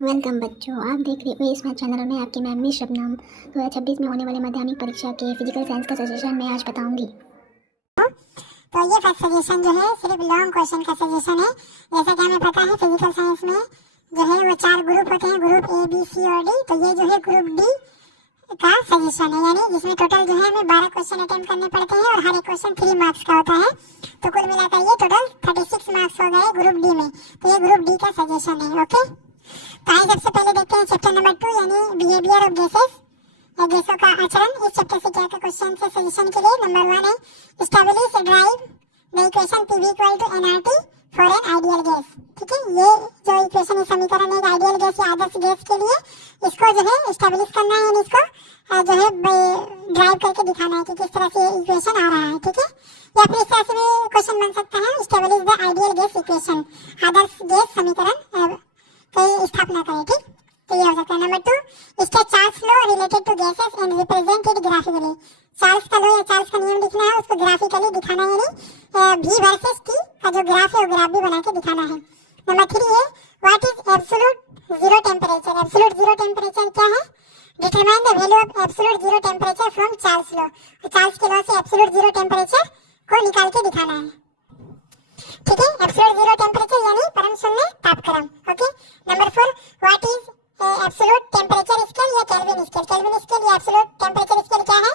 Welcome बच्चों, आप देख रहे हो इसमें चैनल में आपकी मैम मिस शबनम 2026 में होने वाले माध्यमिक परीक्षा के फिजिकल साइंस का सजेशन मैं आज बताऊंगी। तो ये फर्स्ट सजेशन जो है सिर्फ लॉन्ग क्वेश्चन का सजेशन है। जैसा कि हमें पता है फिजिकल साइंस में जो है वो 4 ग्रुप होते हैं, ग्रुप ए बी सी और डी। तो ये जो है ग्रुप डी का सजेशन है, यानी जिसमें टोटल जो है हमें 12 क्वेश्चन अटेम्प्ट करने पड़ते हैं और हर एक क्वेश्चन 3 मार्क्स का होता है। तो कुल मिलाकर ये टोटल 36 मार्क्स हो गए ग्रुप डी में। तो ये ग्रुप डी का सजेशन है। ओके, तो आइए सबसे पहले देखते हैं चैप्टर नंबर 2 यानी बिहेवियर ऑफ गेसेस, गैसों का आचरण। इस चैप्टर से क्या क्या क्वेश्चन से सजेशन के लिए नंबर 1 है establish drive the equation PV equal to nRT for an ideal gas. ठीक है, ये जो इक्वेशन है समीकरण है आइडियल गैस या आदर्श गैस के लिए, इसको जो है एस्टैब्लिश करना है, यानी इसको जो है ड्राइव करके दिखाना है कि किस तरह से इक्वेशन आ रहा है। ठीक है, या फिर इस तरह से भी क्वेश्चन बन सकता है establish the ideal gas equation, Adarsh gas समीकरण की स्थापना करें। ठीक, तो ये हो सकता है। Number 2 state Charles law related to gases and represent it graphically. Charles का लॉ या चार्ल्स का नियम लिखना है, उसको ग्राफिकली दिखाना है, यानी V वर्सेस T का जो ग्राफ है वो ग्राफ भी बना के दिखाना है। नंबर 3 है what is absolute zero temperature. Absolute zero temperature क्या है? Determine the value of absolute zero temperature from Charles law. Charles के लॉ से एब्सोल्यूट जीरो टेम्परेचर को निकाल के दिखाना है। ठीक है, एब्सोल्यूट जीरो टेम्परेचर यानी परम शून्य तापक्रम। Okay, number 4 what is absolute temperature scale या केल्विन स्केल। केल्विन स्केल या एब्सोल्यूट टेम्परेचर स्केल क्या है?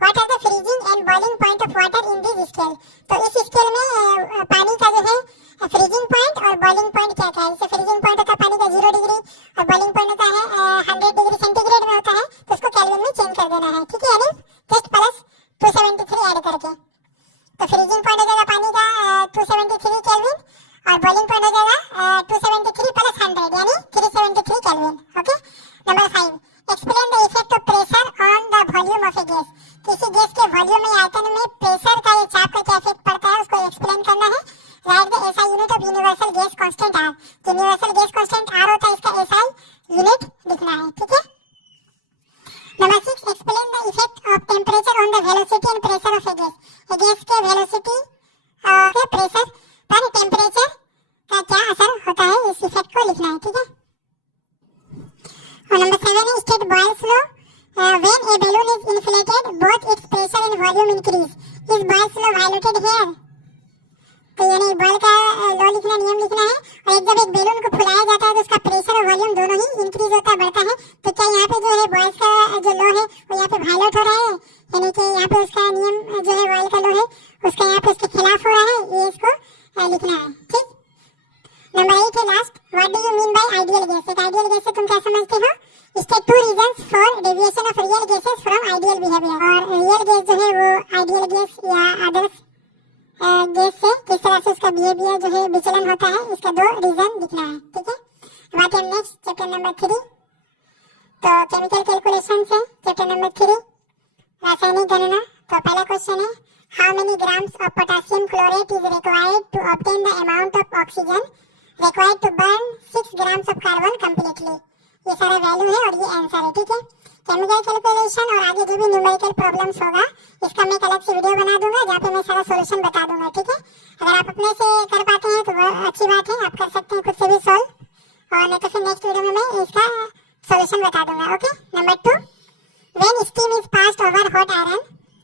What are the freezing and boiling point of water in this scale. तो इस स्केल में पानी का जो है फ्रीजिंग पॉइंट और बॉइलिंग पॉइंट क्या क्या है? जैसे फ्रीजिंग पॉइंट होता है पानी का 0 डिग्री और बॉइलिंग पॉइंट होता है 100 डिग्री सेंटीग्रेड में होता है, तो उसको केल्विन में चेंज कर देना है। ठीक है, यानी जस्ट प्लस 273 ऐड करके। तो फ्रीजिंग पॉइंट हो जाएगा पानी का 273 केल्विन और बॉइलिंग पॉइंट हो जाएगा 273 प्लस 100 यानी 373 kelvin. Okay, number 5 explain the effect of pressure on the volume of a gas. किसी गैस के वॉल्यूम या आयतन में प्रेशर का या चाप का क्या इफेक्ट पड़ता है उसको एक्सप्लेन करना है। Write the SI unit of universal gas constant R. Universal gas constant R होता है, इसका एसआई यूनिट लिखना है। ठीक है, number 6 explain the effect of temperature on the velocity and pressure of a gas. A gas के velocity और pressure पर टेम्परेचर का क्या असर होता है, इस इफेक्ट को लिखना है। ठीक है, और नंबर 7 है state Boyle's law. When A balloon is inflated both its pressure and volume increase. Is Boyle's law violated here? तो यानी बॉयल का लॉ लिखना, नियम लिखना है। और जब एक बैलून को फुलाया जाता है तो उसका प्रेशर और वॉल्यूम दोनों ही इंक्रीज होता है, बढ़ता है। तो क्या यहाँ पे जो है बॉयल्स का जो लॉ है वो यहाँ पे वायलेट हो रहा है, यानी कि यहाँ पे उसका नियम जो है बॉयल का लॉ है उसका यहाँ पे उसके खिलाफ हो रहा है, ये इसको लिखना है। ठीक, नंबर 8 है last what do you mean bye ideal gas. एक आइडियल गैस से तुम क्या समझते हो? State 2 reasons for deviation of real gases from ideal behaviour. और रियल गैस जो है वो आइडियल गैस या आदर्श गैस से किस तरह से उसका बिहेवियर जो है विचलन होता है, इसका 2 रीजन दिखना है। ठीक है, अब आते हैं नेक्स्ट चैप्टर नंबर 3। तो केमिकल कैलकुलेशन से चैप्टर नंबर 3 रासायनिक गणना। तो पहला क्वेश्चन है how many grams of potassium chlorate is required to obtain the amount of oxygen required to burn 6 grams of carbon completely. ये सारा वैल्यू है और ये आंसर है। ठीक है, केमिकल कैलकुलेशन और आगे जो भी न्यूमेरिकल प्रॉब्लम्स होगा इसका मैं एक अलग से वीडियो बना दूंगा जहाँ पे मैं सारा सॉल्यूशन बता दूंगा। ठीक है, अगर आप अपने से कर पाते हैं तो वो अच्छी बात है, आप कर सकते हैं खुद से भी सॉल्व, और नहीं तो फिर नेक्स्ट वीडियो में मैं इसका सॉल्यूशन बता दूंगा। Okay, number 2 when steam is passed over hot iron.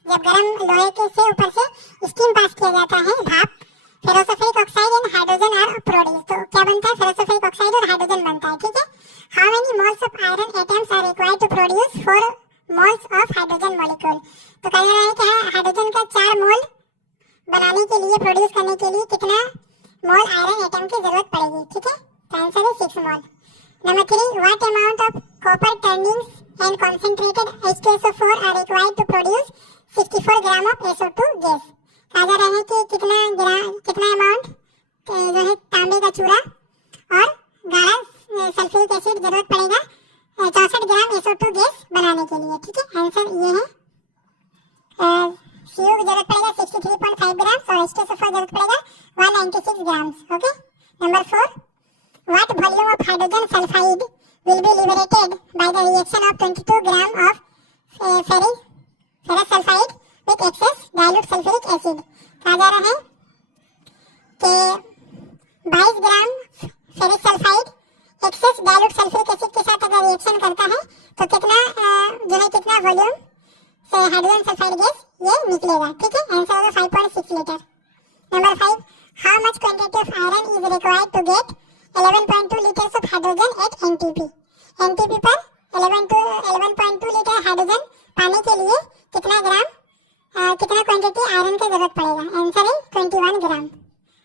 जब गर्म लोहे के से ऊपर से स्टीम पास किया जाता है, भाप, ferrosoferric oxide and hydrogen are produce. तो क्या बनता है? फेरोसोफेरिक ऑक्साइड और हाइड्रोजन बनता है। ठीक है, how many moles of iron atoms are required to produce 4 moles of hydrogen molecule. तो कह रहा है कि हाइड्रोजन का 4 मोल बनाने के लिए, प्रोड्यूस करने के लिए कितना मोल आयरन एटम की जरूरत पड़ेगी। ठीक है, तो आंसर है 6 mole. Number 3 what amount of copper turnings and concentrated H2SO4 are required to produce 64 gram of SO2 gas. कहा जा रहा है कि कितना अमाउंट जो है तांबे का चूरा और गाढ़ा सल्फ्यूरिक एसिड जरूरत पड़ेगा 64 ग्राम SO2 गैस बनाने के लिए। ठीक है, आंसर ये है। CO की जरूरत पड़ेगा 63.5 ग्राम और H2SO4 जरूरत पड़ेगा 196 gram. Okay, number 4 what volume of hydrogen sulphide will be liberated by the reaction of 22 gram of ferrous sulphide with excess dilute sulphuric acid. कहा जा रहा है कि 22 gram ferrous sulphide excess dilute sulphuric acid के साथ अगर reaction करता है तो कितना वॉल्यूम से हाइड्रोजन सल्फाइड गैस ये निकलेगा। ठीक है, आंसर होगा 5.6 litre. Number 5, how much quantity of iron is required to get 11.2 litres of hydrogen at NTP. NTP पर 11.2 लीटर हाइड्रोजन पाने के लिए कितना क्वांटिटी आयरन की जरूरत पड़ेगा? आंसर है 21 gram.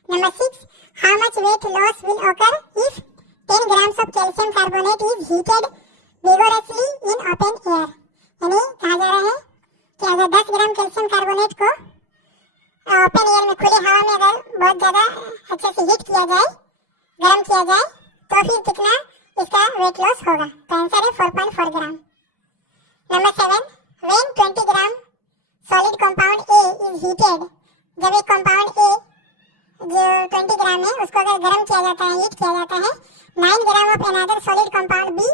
Number 6, how much weight loss will occur if 10 grams of calcium carbonate is heated vigorously in open air। यानी कहा जा रहा है कि अगर 10 ग्राम कैल्शियम कार्बोनेट को ओपन एयर में, खुली हवा में अगर बहुत ज्यादा अच्छे से हीट किया जाए, गर्म किया जाए, तो फिर कितना इसका वेट लॉस होगा? तो आंसर है 4.4 gram. Number 7, when 20 gram solid compound A is heated, जब एक कंपाउंड ए जो 20 ग्राम है उसको अगर गर्म किया जाता है, हीट किया जाता है, 9 gram of another solid compound B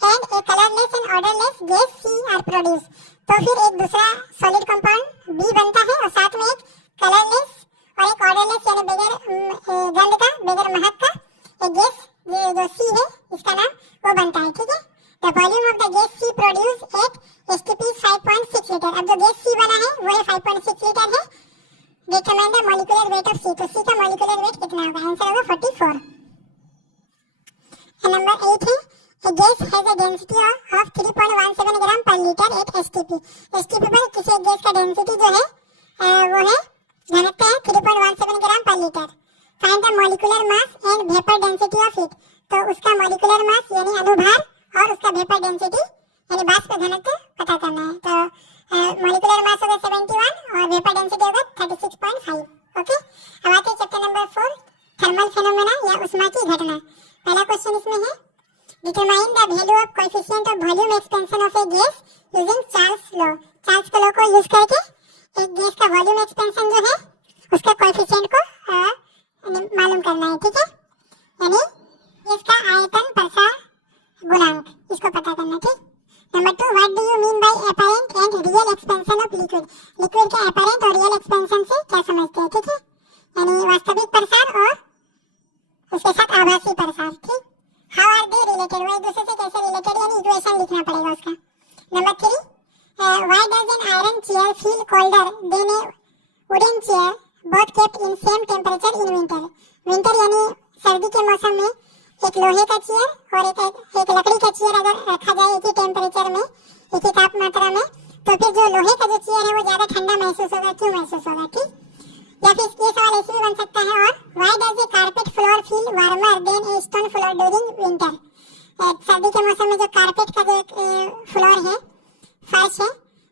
and a colourless and odourless gas C are produce. तो फिर एक दूसरा सॉलिड कंपाउंड बी बनता है और साथ में एक कलरलेस और एक ऑर्डरलेस यानी बगैर गंध का, बगैर महक का एक गैस जो सी है इसका नाम वो बनता है। ठीक है, the volume of the gas C produce at STP 5.6 litre. अब जो गैस सी बना है वो 5.6 लीटर है। Determine the molecular weight of C. तो सी का मॉलिक्यूलर वेट कितना होगा? आंसर होगा 44। नंबर 8 है, a gas has a density of 3.17 ग्राम पर लीटर एट एसटीपी। एसटीपी पर किसी एक गैस का डेंसिटी जो है वो है घनत्व है 3.17 ग्राम पर litre. Find the molecular mass and vapour density of it. तो उसका मॉलिक्यूलर मास यानी अनुभार और उसका वेपर डेंसिटी यानी वाष्प घनत्व पता करना है। तो मॉलिक्यूलर मास होगा 71 और वेपर डेंसिटी होगा 36.5। ओके, अब आते हैं चैप्टर नंबर 4, थर्मल फेनोमेना या ऊष्मा की घटना। पहला क्वेश्चन इसमें है, determine the value of coefficient of volume expansion of a gas using Charles law. Charles law को यूज करके एक गैस का वॉल्यूम एक्सपेंशन जो है उसका कोएफिशिएंट को मालूम करना है। ठीक है, यानी गैस का आयतन प्रसार गुणांक, इसको पता करना। ठीक। Number 2, what do you mean bye apparent and real expansion of liquid. Liquid के अपैरेंट और रियल एक्सपेंशन से क्या समझते हैं? ठीक है, यानी वास्तविक प्रसार और उसके साथ आभासी प्रसार। ठीक, हाउ आर दे रिलेटेड, वो एक दूसरे से कैसे रिलेटेड, यानी इक्वेशन लिखना पड़ेगा उसका। Number 3, why does an iron chair feel colder than a wooden chair both kept in same temperature in winter. Winter यानी सर्दी के मौसम में एक लोहे का चेयर और एक लकड़ी का चेयर अगर रखा जाए एक ही टेंपरेचर में, एक ही तापमात्रा में, तो फिर जो लोहे का जो चेयर है वो ज्यादा ठंडा महसूस होगा। क्यों महसूस होगा? ठीक, या फिर ये सवाल ऐसे भी बन सकता है, और why does a carpet floor feel warmer than a stone floor during winter. सर्दी के मौसम में जो कारपेट का जो फ्लोर है, फर्श है,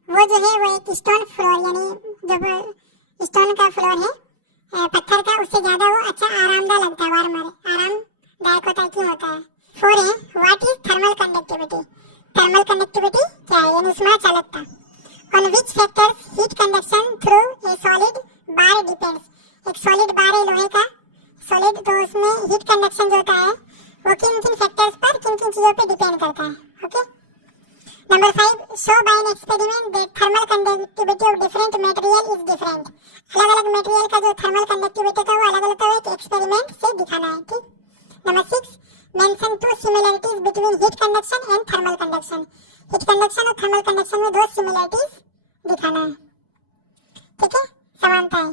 वो जो है वो एक स्टोन फ्लोर यानी जो स्टोन का फ्लोर है पत्थर का, उससे ज्यादा वो अच्छा आरामदायक लगता है, वार्मर आरामदायक होता है। क्यों होता है? 4 है, what is thermal conductivity. Thermal conductivity क्या है? यानी ऊष्मा चालकता। On which factors heat conduction through a solid bar depends. एक सॉलिड बार है लोहे का, सॉलिड, तो उसमें हीट कंडक्शन जो होता है वो किन किन फैक्टर्स पर, किन किन चीजों पे डिपेंड करता है। Okay, number 5, show by an experiment that thermal conductivity of different material is different. अलग अलग मटेरियल का जो थर्मल कंडक्टिविटी था वो अलग अलग तरह के एक्सपेरिमेंट से दिखाना है। ठीक। Number 6, mention 2 similarities between heat conduction and thermal conduction. Heat conduction और थर्मल कंडक्शन में 2 सिमिलरिटीज दिखाना है। ठीक है, समानता है।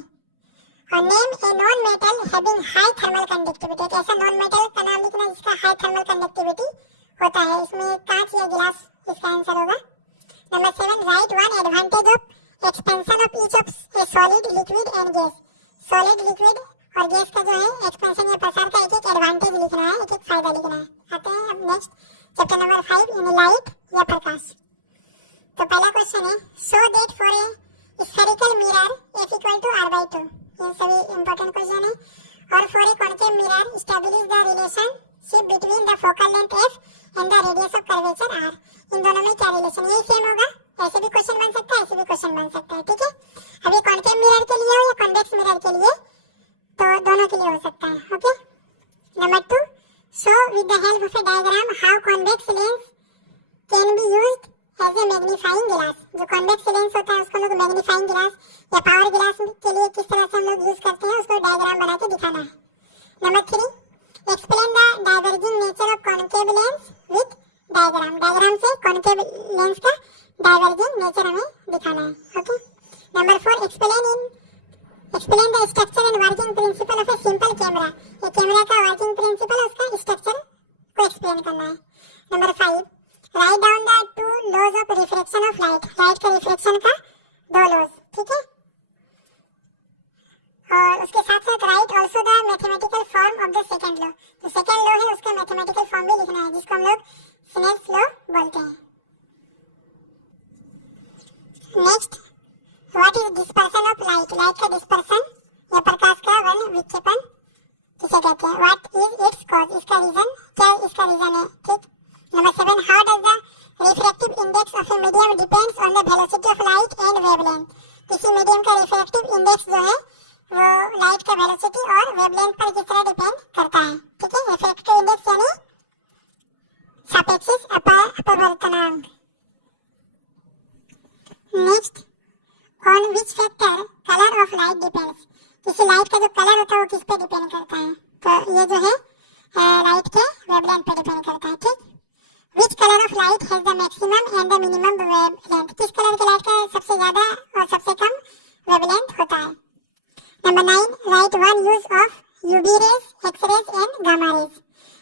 और name a non metal having high thermal conductivity. एक ऐसा नॉन मेटल का नाम लिखना जिसका हाई थर्मल कंडक्टिविटी होता है। इसमें कांच या गिलास इसका आंसर होगा। Number 7, right one advantage of expansion of each of A solid, liquid and gas. Solid, liquid और गैस का जो है एक्सपेंशन या प्रसार का एक एक एडवांटेज लिखना है, एक एक फायदा लिखना है। आते हैं अब नेक्स्ट चैप्टर नंबर 5, यानी लाइट या प्रकाश। तो पहला क्वेश्चन है, show that for a spherical mirror F = R/2। ये सभी इंपॉर्टेंट क्वेश्चन है। और for a concave mirror establish the relationship between the focal length F and the radius of curvature R। इन दोनों में क्या रिलेशन है? ये सेम होगा। ऐसे भी क्वेश्चन बन सकता है, ऐसे भी क्वेश्चन बन सकता है। ठीक है, अब ये कॉन्केव मिरर के लिए हो या कॉन्वेक्स मिरर के लिए, तो दोनों के लिए हो सकता है। Okay, number 2, show with the help of a diagram how convex lens can be used as a magnifying glass. जो कॉन्वेक्स लेंस होता है उसको लोग मैग्नीफाइंग ग्लास या पावर ग्लास के लिए किस तरह से हम लोग यूज करते हैं उसको डायग्राम बना के दिखाना है। Number 3, explain the diverging nature of concave lens with diagram. Diagram से कॉनकेव लेंस का डाइवर्जिंग नेचर हमें दिखाना है। Okay. Number 4, explain the structure and working principle of a simple camera. ये कैमरा का वर्किंग प्रिंसिपल, उसका स्ट्रक्चर को explain करना है। Number 5, write down the 2 laws of refraction of light. Light के रिफ्रैक्शन का 2 लॉज, ठीक है। और उसके साथ साथ right also the mathematical form of the second law. जो सेकंड लॉ है उसका मैथमेटिकल फॉर्म भी लिखना है, जिसको हम लोग स्नेल्स लॉ बोलते हैं। Next, what is dispersion of light. Light का डिस्पर्सन या प्रकाश का वर्ण विक्षेपण किसे कहते हैं। व्हाट इज इट्स कॉज, इसका रीजन क्या, इसका रीजन है, ठीक। Number 7, how does the refractive index of a medium depends on the velocity of light and wavelength. किसी मीडियम का रिफ्रैक्टिव इंडेक्स जो है वो लाइट का वेलोसिटी और वेवलेंथ पर किस तरह डिपेंड करता है, ठीक है। रिफ्रैक्टिव इंडेक्स यानी सापेक्षिक अपवर्तनांक। Next, on which factor colour of light depends. किसी लाइट का जो कलर होता है वो किस पे डिपेंड करता है, तो ये जो है लाइट के वेवलेंथ पे डिपेंड करता है, ठीक। Which colour of light has the maximum and the minimum wavelength. किस कलर की लाइट का सबसे ज्यादा और सबसे कम वेवलेंथ होता है। Number 9, write 1 use of UV rays, X rays and gamma rays.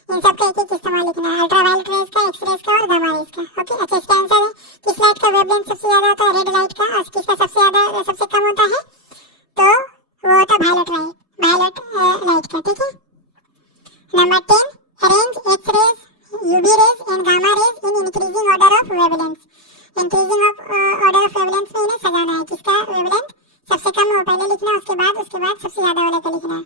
इन सब का एक इस्तेमाल लिखना है, अल्ट्रावायलेट रेज का, एक्स रेज का और गामा रेज का। ओके। अच्छा, इसका आंसर है किस लाइट का वेवलेंथ सबसे ज्यादा होता है, रेड लाइट का, और किसका सबसे ज्यादा सबसे कम होता है, तो वो होता है वायलेट लाइट का, ठीक है। Number 10, arrange X rays, UV rays and gamma rays in increasing order of wavelength. Increasing order of wavelength में इन्हें सजाना है, किसका वेवलेंथ सबसे कम हो पहले लिखना है, उसके बाद सबसे ज्यादा वाले को लिखना है।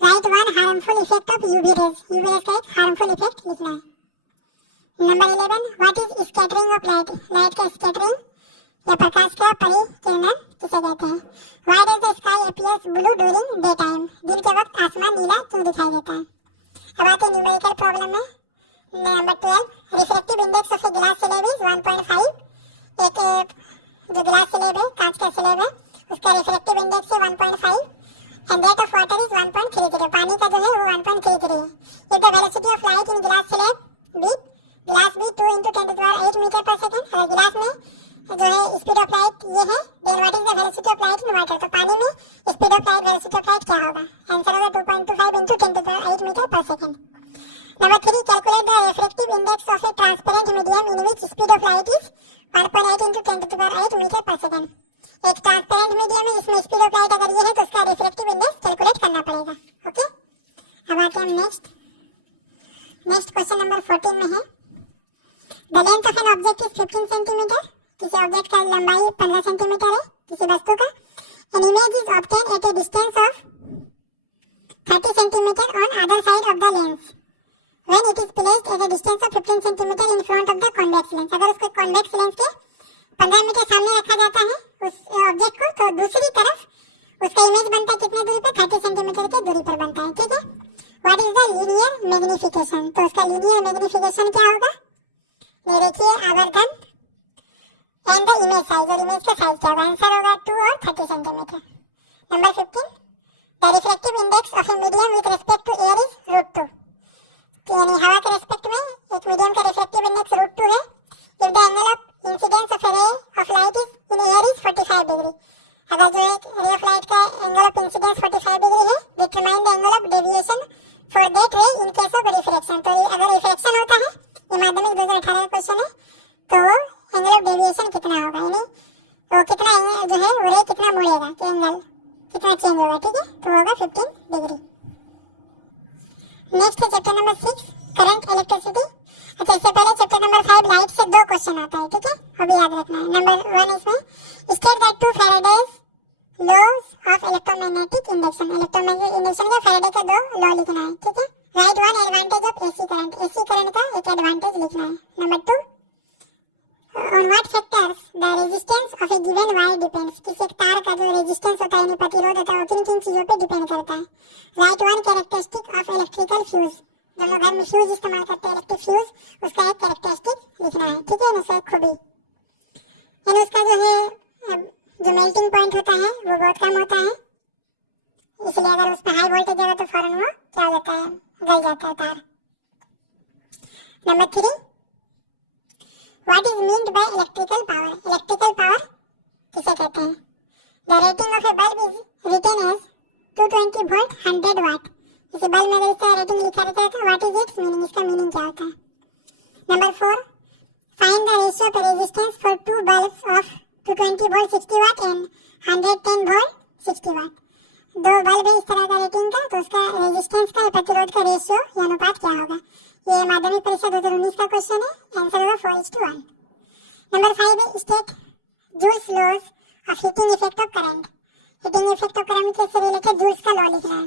Write 1 harmful effect of UV raise. UV raise का एक हार्मफुल इफेक्ट लिखना है। Number 11, what is scattering of light. Light का स्कैटरिंग या प्रकाश का परिकिरणन किसे कहते हैं। Why does the sky appears blue during day time. दिन के वक्त आसमान नीला क्यों दिखाई देता है। अब आते हैं न्यूमेरिकल प्रॉब्लम में। Number 12, refractive index of a glass slab is 1.5। एक जो ग्लास स्लैब है, कांच का स्लैब है, उसका रिफ्रैक्टिव इंडेक्स है 1.5 and that of water is 1.33। पानी का जो है वो 1.33 है। If the velocity of light in glass slab be, glass be 2 × 10⁸ metre पर सेकंड। अगर गिलास में जो है स्पीड ऑफ लाइट ये है, then what is the velocity of light in water. तो पानी में speed of light, velocity of light क्या होगा, आंसर होगा 2.25 × 10⁸ मीटर पर second. Number 3, calculate the refractive index of a transparent medium in which speed of light is 1.8 × 10⁸ metre पर second. एक transparent medium है जिसमें स्पीड ऑफ लाइट अगर ये है तो उसका रिफ्रैक्टिव इंडेक्स कैलकुलेट करना पड़ेगा। ओके। अब आते हैं नेक्स्ट क्वेश्चन नंबर 14 में है, the length of an object is 15 centimetre. किसी ऑब्जेक्ट का लंबाई 15 सेंटीमीटर है, किसी वस्तु का। An image is obtain at a distance of 30 centimetre on other side of the lens when it is placed at a distance of 15 centimetre in front of the convex lens. अगर उसको convex lens के 15 metre सामने रखा जाता है उस object को, तो दूसरी तरफ उसका इमेज बनता है कितने दूरी पर, 30 सेंटीमीटर की दूरी पर बनता है, ठीक है। What is the linear magnification. तो उसका लीनियर मैग्निफिकेशन क्या होगा, ये देखिए आवर्धन एंड द इमेज साइज, और इमेज का साइज क्या होगा, आंसर होगा 2 और 30 centimetre. Number 15, the refractive index of a medium with respect to air is √2। यानी हवा के रिस्पेक्ट में एक मीडियम का रिफ्रैक्टिव इंडेक्स √2 है। If the angle of incidence of A ray of light is in air is 45 degree. अगर जो एक रे ऑफ लाइट का एंगल ऑफ इंसिडेंस 45 डिग्री है, determine the angle of deviation for that रे in case of refraction. तो अगर refraction होता है, ये माध्यमिक 2018 का क्वेश्चन है, तो वो एंगल ऑफ डेविएशन कितना होगा, यानी तो कितना जो है वो रे कितना मुड़ेगा, कि एंगल कितना चेंज होगा, ठीक है, तो होगा 15 डिग्री। नेक्स्ट है चैप्टर नंबर 6, करंट इलेक्ट्रिसिटी। अच्छा, इससे पहले चैप्टर नंबर 5 लाइट से 2 क्वेश्चन आता है, ठीक है, अभी याद रखना है। नंबर 1 इसमें state that 2 Faraday's laws of electromagnetic induction. Electromagnetic induction का फैराडे का 2 लॉ लिखना है, ठीक है। Write 1 advantage of AC current. AC current का एक एडवांटेज लिखना है। Number 2, on what factors the resistance of a given wire depends. किसी एक तार का जो रेजिस्टेंस होता है, यानी प्रतिरोध होता है, वो किन किन चीजों पे डिपेंड करता है। Write 1 characteristic of electrical fuse. जो लोग घर में फ्यूज इस्तेमाल करते हैं, इलेक्ट्रिक फ्यूज, उसका एक कैरेक्टरिस्टिक लिखना है, ठीक है, उसका एक खूबी। यानी उसका जो है जो मेल्टिंग पॉइंट होता है वो बहुत कम होता है, इसलिए अगर उस पर हाई वोल्टेज होगा तो फौरन वो क्या हो जाता है, गल जाता है तार। Number 3, what is meant by electrical power? Electrical power किसे कहते हैं? The rating of a bulb is written as 220 volt 100 watt. इस बल्ब में अगर इसका रेटिंग लिखा रहता है तो व्हाट इज इट्स मीनिंग, इसका मीनिंग क्या होता है? Number 4, find the ratio of resistance for two bulbs of 220 volt 60 watt and 110 volt 60 watt. दो बल्ब है इस तरह का रेटिंग का, तो उसका रेजिस्टेंस का प्रतिरोध का रेशियो या अनुपात क्या होगा? ये माध्यमिक परीक्षा 2019 का क्वेश्चन है, आंसर होगा 4:1। नंबर 5 है state Joule's laws of heating effect of current. Heating effect of current से रिलेटेड जूल्स का लॉ लिखना है।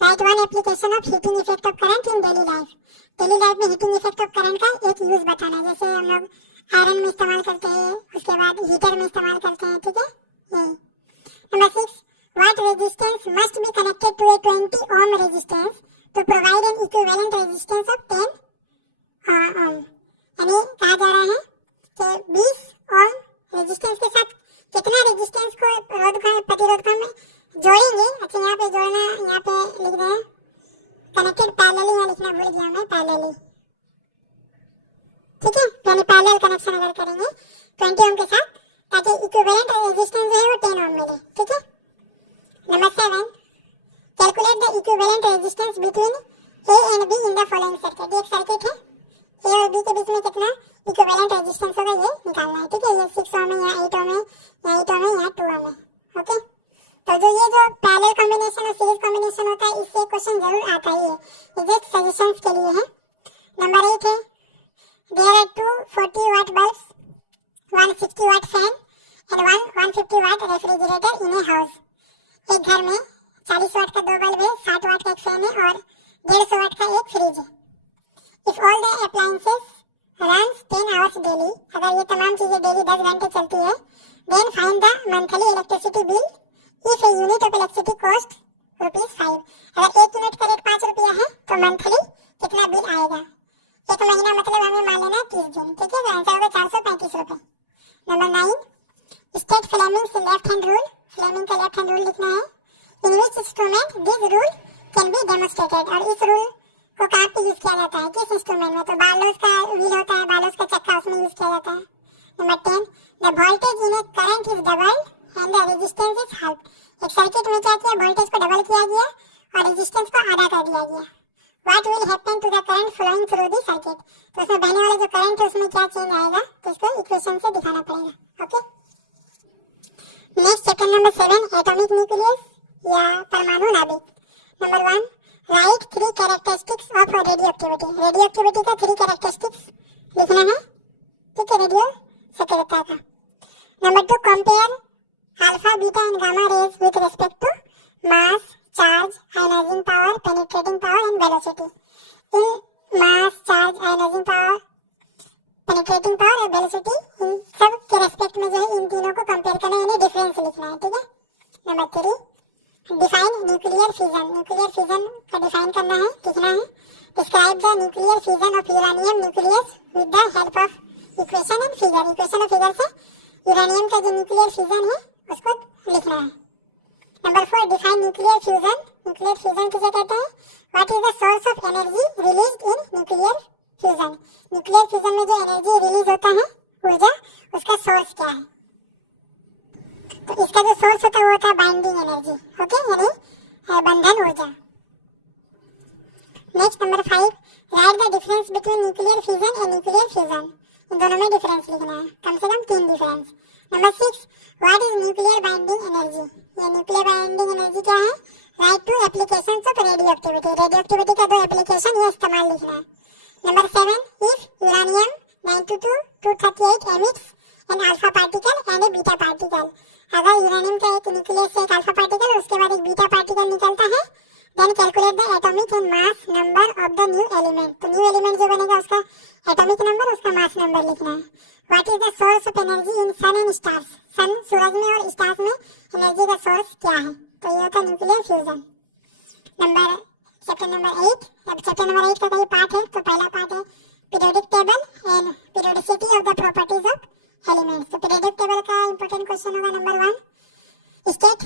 Right one application of heating effect of current in daily life. Daily life में heating effect of current का एक use बताना है। जैसे हम लोग आयरन में इस्तेमाल करते हैं, उसके बाद हीटर में इस्तेमाल करते हैं, ठीक है। Number 6, what resistance must be connected to a 20 ohm resistance to provide an equivalent resistance of 10 ohm। यानी कहा जा रहा है कि 20 ohm रेजिस्टेंस के साथ कितना रेजिस्टेंस को प्रतिरोध को में जोड़ेंगे। अच्छा यहाँ पे जोड़ना, यहाँ पे लिख रहे हैं कनेक्टेड पैरेलली, यहाँ लिखना भूल गया मैं, पैरेलली, ठीक है। यानी पैरेलल कनेक्शन अगर करेंगे 20 ohm के साथ, ताकि इक्विवेलेंट रेजिस्टेंस जो है वो 10 ohm मिले, ठीक है। Number 7, calculate the equivalent resistance between A and be in the following circuit. एक सर्किट है, ए और बी के बीच में कितना इक्विवेलेंट रेजिस्टेंस होगा ये निकालना है, ठीक है। ये 6 ohm है, यहाँ 8 ohm है, यहाँ 8 ohm है, यहाँ 2 ohm है, ओके। तो जो ये जो पैरेलल कॉम्बिनेशन और सीरीज कॉम्बिनेशन होता है, इससे क्वेश्चन जरूर आता है। ये जस्ट सजेशंस के लिए है। नंबर 8 है there are 2 40 watt bulbs, 1 60 watt fan and 1 150 watt refrigerator in a house। एक घर में 40 वाट का 2 बल्ब है, 60 वाट का एक फैन है और 150 वाट का एक फ्रिज है। If all the appliances runs 10 hours daily, अगर ये तमाम चीजें डेली 10 घंटे चलती है, then find the monthly electricity bill if a unit of electricity cost ₹5। अगर एक यूनिट का रेट 5 रुपया है तो मंथली कितना बिल आएगा? एक महीना मतलब हमें मान लेना 30 दिन, ठीक है। तो आंसर होगा 435 रुपए। Number 9, state Fleming's left hand rule. Fleming का लेफ्ट हैंड रूल लिखना है। In which instrument this rule can be demonstrated. और इस रूल को कहाँ पे यूज किया जाता है, किस इंस्ट्रूमेंट में? तो बालोस का व्हील होता है, बालोस का चक्का, उसमें यूज किया जाता है। Number 10, the voltage in A current is doubled and the resistance is half. एक सर्किट में क्या किया, वोल्टेज को डबल किया गया और रेजिस्टेंस को आधा कर दिया गया। What will happen to the current flowing through the circuit. तो उसमें बहने वाला जो करंट है उसमें क्या चेंज आएगा, तो इसको इक्वेशन से दिखाना पड़ेगा, okay. Next chapter number 7, atomic nucleus या परमाणु नाभिक। Number 1, right 3 characteristics of radioactivity. Radioactivity का 3 कैरेक्टरिस्टिक्स लिखना है, ठीक है, रेडियो सक्रियता का। Number 2, compare alpha beta and gamma rays with respect to mass, charge, ionising power, penetrating power and velocity. इन mass, charge, ionising power, penetrating power और velocity, इन सब के रेस्पेक्ट में जो है इन तीनों को कंपेयर करना है, यानी डिफरेंस लिखना है, ठीक है। Number 3, define nuclear fission. Nuclear fission का डिफाइन करना है, लिखना है। Describe the nuclear fission of uranium nucleus with the help of equation and figure. Equation और फिगर से यूरेनियम का जो न्यूक्लियर फिजन है उसको लिखना है। Number 4, define nuclear fusion. Nuclear fusion किसे कहते हैं? What is the source of energy released in nuclear fusion. Nuclear fusion में जो एनर्जी रिलीज होता है, ऊर्जा, उसका सोर्स क्या है? तो इसका जो सोर्स होता है वो होता है बाइंडिंग एनर्जी, ओके, यानी बंधन ऊर्जा। Next number 5, write the difference between nuclear fusion and nuclear fusion. इन दोनों में डिफरेंस लिखना है, कम से कम 3 difference. Number 6, what is nuclear binding energy. ये न्यूक्लियर बाइंडिंग एनर्जी क्या है? Write two applications of radioactivity. Radioactivity का 2 एप्लीकेशन, ये इस्तेमाल लिखना है। Number 7, if uranium 92-238 emits an alpha particle and a beta particle। अगर यूरेनियम का एक न्यूक्लियस से एक अल्फा पार्टिकल और उसके बाद एक बीटा पार्टिकल निकलता है, then calculate the atomic and mass number of the new element. तो न्यू एलिमेंट जो बनेगा उसका एटॉमिक नंबर, उसका मास नंबर लिखना है। What is the source of energy in sun and stars. Sun, सूरज में और स्टार्स में एनर्जी का सोर्स क्या है? तो ये होता है न्यूक्लियर फ्यूजन। Chapter number 8। अब चैप्टर नंबर 8 का कई पार्ट है। तो पहला पार्ट है periodic table and periodicity of the properties of elements. तो पीरियोडिक टेबल का इंपॉर्टेंट क्वेश्चन होगा number 1, state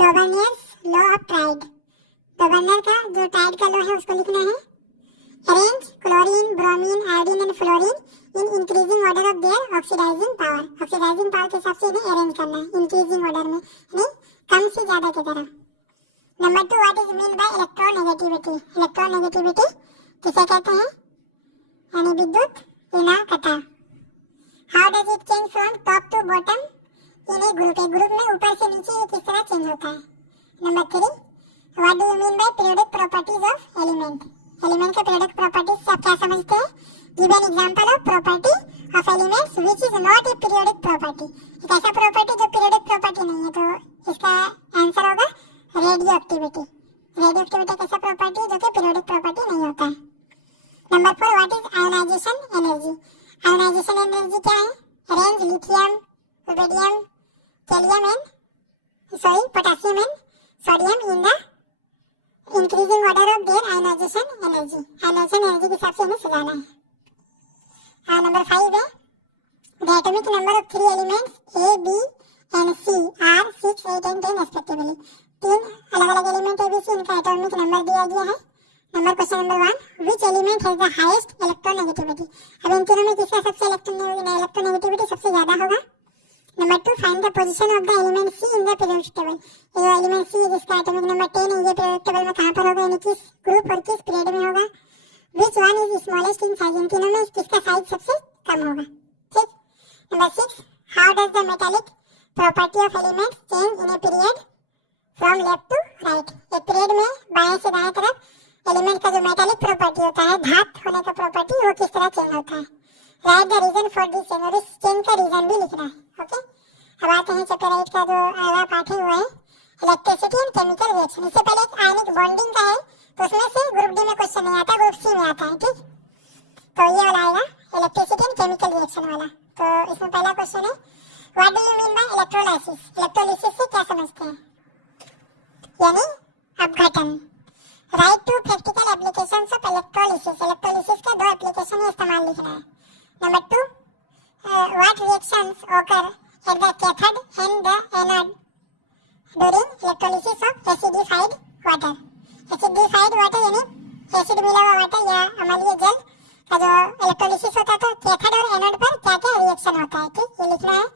Dobereiner's law of triads. तो बर्नर का जो टाइड का लॉ है उसको लिखना है, arrange chlorine, bromine, iodine and fluorine in increasing order of their oxidising power. Oxidising power के हिसाब से इन्हें अरेंज करना है इंक्रीजिंग ऑर्डर में, यानी कम से ज्यादा की तरह। Number 2, what is mean by electronegativity. Electronegativity किसे कहते हैं, यानी विद्युत ऋणांकता। How does it change from top to bottom in a group. एक ग्रुप में ऊपर से नीचे ये किस तरह चेंज होता है। Number 3, what do you mean bye periodic properties of element. Element के पीरियोडिक प्रॉपर्टीज से आप क्या समझते हैं, give an example of property of elements which is not a periodic property. एक ऐसा प्रॉपर्टी जो पीरियोडिक प्रॉपर्टी नहीं है, तो इसका आंसर होगा रेडियो एक्टिविटी। रेडियो एक्टिविटी कैसा प्रॉपर्टी है जो कि पीरियोडिक प्रॉपर्टी नहीं होता है। Number 4, what is ionization energy. Ionization energy क्या है, range lithium, rubidium, kalium and potassium and sodium in the increasing order of their ionization energy. Ionization energy के हिसाब से हमें सजाना है। नंबर 5 है, the atomic number of 3 elements A, B and C are 6, 8 and 10 respectively. 3 अलग अलग element ए, B, सी, इनका एटॉमिक नंबर दिया गया है। Number question number 1, which element has the highest electronegativity. अब इन तीनों में किसका सबसे इलेक्ट्रोनेगेटिविटी सबसे ज्यादा होगा। Number 2, find the position of the element C in the periodic table. ये एलिमेंट सी जिसका एटॉमिक नंबर 10 है, ये पीरियोडिक टेबल में कहां पर होगा, यानी किस ग्रुप और किस पीरियड में होगा। Which one is smallest in size. इन तीनों में किसका साइज सबसे कम होगा। ठीक। Number 6, how does the metallic property of element change in a period from left to right. एक पीरियड में बाएं से दाएं तरफ एलिमेंट का जो मेटालिक प्रॉपर्टी होता है, धात होने का प्रॉपर्टी, वो किस तरह चेंज होता है। Write the reason for this change, और इस चेंज का रीजन भी लिखना है। ओके, अब आते हैं चैप्टर 8 का जो अगला पार्ट है, वो है इलेक्ट्रिसिटी एंड केमिकल रिएक्शन। इससे पहले एक आयनिक बॉन्डिंग का है, तो उसमें से ग्रुप डी में क्वेश्चन नहीं आता, ग्रुप सी में आता है। ठीक, तो ये वाला आएगा इलेक्ट्रिसिटी एंड केमिकल रिएक्शन वाला। तो इसमें पहला क्वेश्चन है, what do you mean by electrolysis. Electrolysis से क्या समझते हैं, यानी अपघटन। Write two practical applications of electrolysis. Electrolysis के 2 एप्लीकेशन है, इस्तेमाल लिखना है। Number 2, what reactions occur at the cathode and the anode during electrolysis of acidified water. Acidified water यानी एसिड मिला हुआ वाटर या अम्लीय जल का जो इलेक्ट्रोलिसिस होता है, तो कैथोड और एनोड पर क्या क्या रिएक्शन होता है। ठीक, ये लिखना है।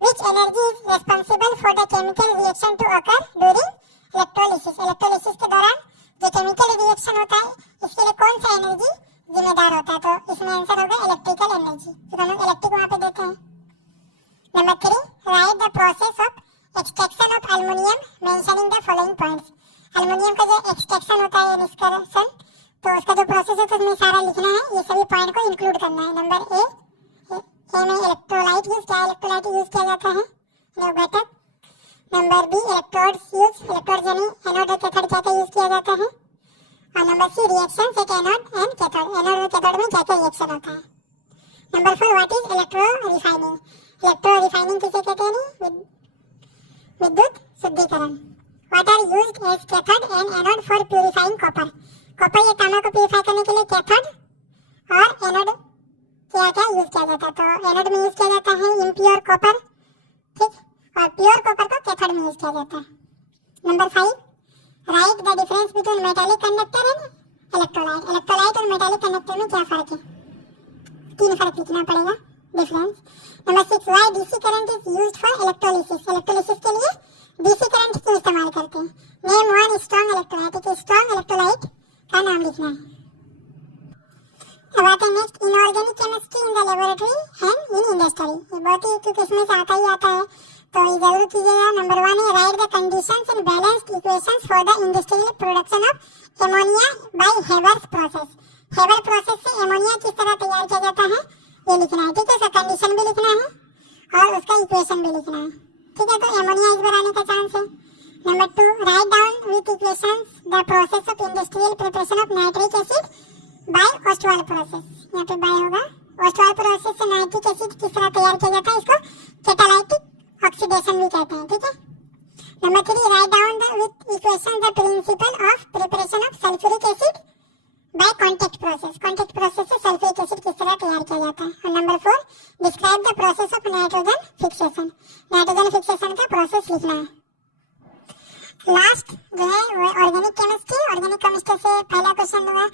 Which energy is responsible for the chemical reaction to occur during electrolysis. Electrolysis के दौरान जो केमिकल रिएक्शन होता है, इसके लिए कौन सा एनर्जी जिम्मेदार होता है, तो इसमें आंसर होगा इलेक्ट्रिकल एनर्जी, तो हम इलेक्ट्रिक वहां पे देते हैं। Number 3, right the process of extraction of aluminium mentioning the following points. Aluminium का जो एक्सट्रैक्शन होता है, निष्कर्षण, तो उसका जो प्रोसेस है, तो उसमें सारा लिखना है, ये सभी पॉइंट को इंक्लूड करना है। नंबर ए में इलेक्ट्रोलाइट यूज, क्या इलेक्ट्रोलाइट यूज किया जाता है, घटक। Number B, electrodes use, electrode यानी एनोड और कैथोड क्या क्या यूज किया जाता है। और नंबर सी, रिएक्शन से एनोड एंड कैथोड, एनोड और कैथोड में क्या क्या रिएक्शन होता है। Number 4, what is electro refining. Electro refining किसे कहते हैं, विद्युत शुद्धिकरण। What are used as cathode and anode for purifying copper. Copper या तांबा को प्यूरिफाई करने के लिए कैथोड और एनोड क्या क्या यूज किया जाता है, तो एनोड में यूज किया जाता है इम्प्योर कॉपर, ठीक, और प्योर कॉपर को कैथोड में यूज किया जाता है। Number 5, write the difference between metallic conductor and electrolyte. Electrolyte और मेटालिक कंडक्टर में क्या फर्क है, 3 फर्क लिखना पड़ेगा, difference. Number 6, why DC current is used for electrolysis. Electrolysis के लिए डीसी करंट क्यों इस्तेमाल करते हैं। नेम वन स्ट्रॉन्ग इलेक्ट्रोलाइट, एक स्ट्रॉन्ग इलेक्ट्रोलाइट का नाम लिखना है। अब आते हैं next, inorganic chemistry in the laboratory and in industry. ये बहुत ही क्योंकि इसमें से आता ही आता है, तो ये जरूर कीजिएगा। नंबर 1 है, write the conditions and balanced equations for the industrial production of ammonia by Haber's process. Haber process से एमोनिया किस तरह तैयार किया जाता है, ये लिखना है। ठीक है, उसका कंडीशन भी लिखना है और उसका इक्वेशन भी लिखना है। ठीक है, तो एमोनिया इस बार आने का चांस है। Number 2, write down with equations the process of industrial preparation of nitric acid by Ostwald process. यहाँ पे बाय होगा, ओस्टवाल प्रोसेस से नाइट्रिक एसिड किस तरह तैयार किया जाता है, इसको कैटालाइटिक ऑक्सीडेशन भी कहते हैं। ठीक है। Number 3, write down with equation the principle of preparation of sulphuric acid by contact process. Contact process से सल्फ्यूरिक एसिड किस तरह तैयार किया जाता है। और number 4, describe the process of nitrogen fixation. Nitrogen fixation का प्रोसेस लिखना है। लास्ट जो है वो ऑर्गेनिक केमिस्ट्री। ऑर्गेनिक केमिस्ट्री से पहला क्वेश्चन होगा,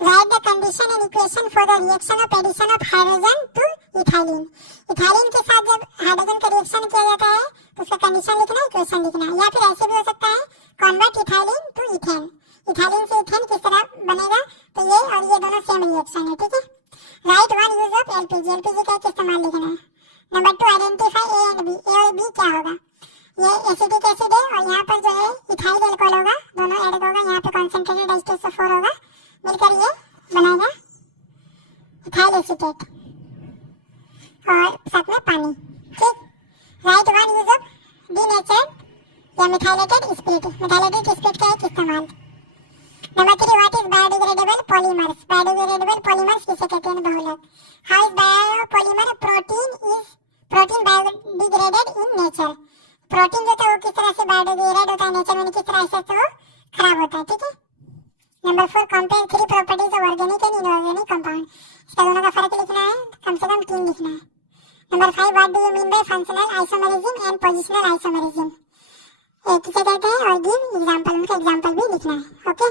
write the condition and equation for the reaction of addition of hydrogen to ethylene. Ethylene के साथ जब हाइड्रोजन का रिएक्शन किया जाता है तो उसका कंडीशन लिखना है, इक्वेशन लिखना है। या फिर ऐसे भी हो सकता है, convert ethylene to ethane. Ethylene से इथेन किस तरह बनेगा, तो ये और ये दोनों सेम रिएक्शन है, ठीक है। Right one use of LPG. LPG का इस्तेमाल लिखना है। Number 2, identify A and B. A और बी क्या होगा, ये एसिटिक एसिड है और यहाँ पर जो है इथाइल अल्कोहल होगा, दोनों ऐड होगा, यहाँ पे कंसंट्रेटेड H2SO4 होगा, मिलकर ये बनाएगा इथाइल एसीटेट और साथ में पानी, ठीक। Right one use of denatured या मिथाइलेटेड स्पिरिट। मिथाइलेटेड स्पिरिट का एक इस्तेमाल। Number 3, what is biodegradable polymers. Biodegradable polymers किसे कहते हैं, बहुलक। How is biopolymer protein biodegraded in nature. Protein जो था वो किस तरह से बायोडिग्रेड होता है नेचर में, किस तरह से तो खराब होता है, ठीक है। Number 4, compare 3 properties of organic and inorganic compound. इसका दोनों का फर्क लिखना है, कम से कम 3 लिखना है। Number 5, what do you mean bye functional isomerism and positional isomerism, किसे कहते हैं, और गिव एग्जांपल, उनका एग्जांपल भी लिखना है, ओके।